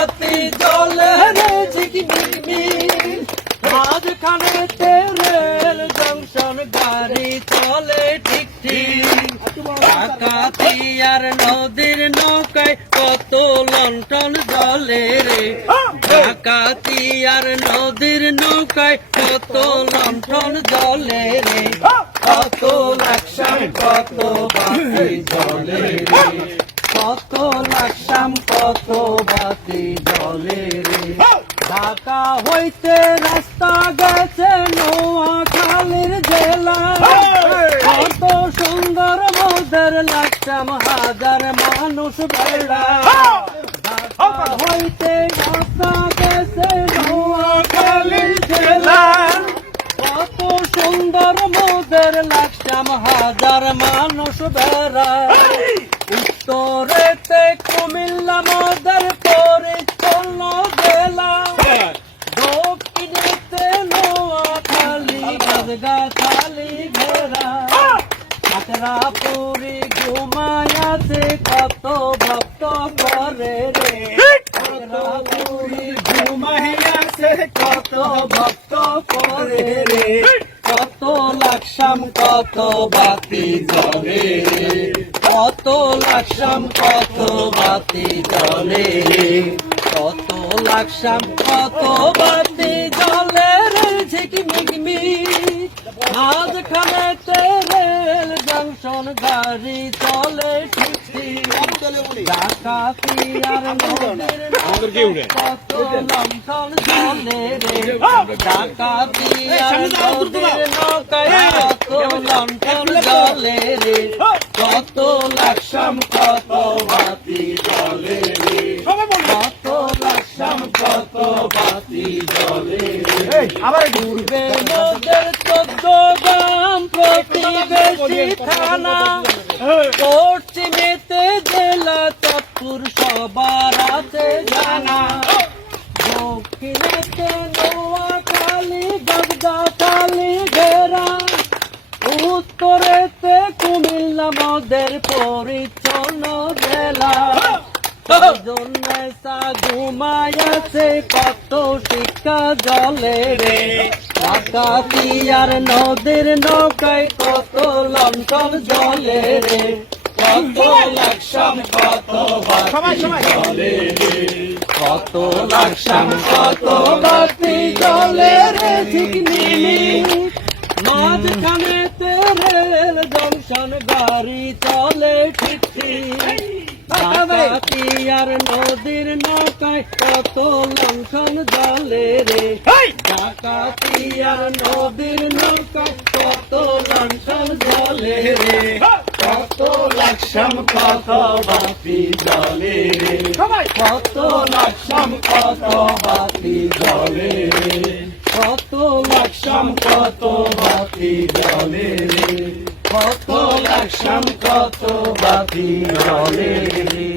বাতি জলে রে ঝিকমিকমিক মাঝখানেতে রেল জংশন গাড়ি চলে ঠিক ঠিক ডাকাতিয়ার নদীর নৌকায় কত লণ্ঠন জলে রে ডাকাতিয়ার নদীর নৌকায় কত লণ্ঠন জলে রে কত লাকসাম কত বাতি জলে রে কত লাকসাম কত বাতি জলে রে ঢাকা হইতে রাস্তা গেছে নোয়াখালীর জেলা কত সুন্দর মোদের লাকসাম হাজার মানুষ বেড়া ঢাকা হইতে রাস্তা গেছে নোয়াখালীর জেলা কত সুন্দর মোদের লাকসাম হাজার মানুষ বেড়া উত্তরেতে কুমিল্লা মোদের পরিচ্ছন্ন জেলা দক্ষিণেতে নোয়াখালী গাছগাছালি ঘেরা খাতড়াপুরি ঘুমায়াছে কত ভক্ত করে রে খাতড়াপুরি ঘুমাইয়াছে কত ভক্ত করে রে কত লাকসাম কত বাতি জলে রে কত লাকসাম কত বাতি জলে রে কত লাকসাম কত বাতি জলে রে ঝিকমিকমিক মাঝখানেতে রেল জংশন গাড়ি চলে ঠিক ঠিক ডাকাতিয়ার নদীর কত লণ্ঠন জলে রে ডাকাতিয়ার নদীর নৌকায় কত লণ্ঠন জলে রে কত লাকসাম কত বাতি জলে রে কত লাকসাম কত বাতি জলে রে পূর্বে মোদের 14 গ্রাম প্রতিবেশী থানা পশ্চিমেতে জেলা চাঁদপুর সবার আছে জানা দক্ষিণেতে নোয়াখালী গাছগাছালি ঘেরা উত্তরেতে কুমিল্লা মোদের পরিচ্ছন্ন জেলা ঘুমায়াছে কত শিক্ষা জলে রে ডাকাতিয়ার নদীর নৌকায় কত লণ্ঠন জলে রে কত লাকসাম কত বাতি জলে রে কত লাকসাম কত বাতি জলে রে ঝিকমিক মাঝখানেতে রেল জংশন গাড়ি চলে ঠিক ঠিক ডাকাতিয়ার নদীর নৌকায় কত লণ্ঠন জলে রে ডাকাতিয়ার নদীর নৌকায় কত লণ্ঠন জলে রে কত লাকসাম কত বাতি জলে রে কত লাকসাম কত বাতি জলে রে কত লাকসাম কত বাতি জলে রে কত লাকসাম কত বাতি জলে রে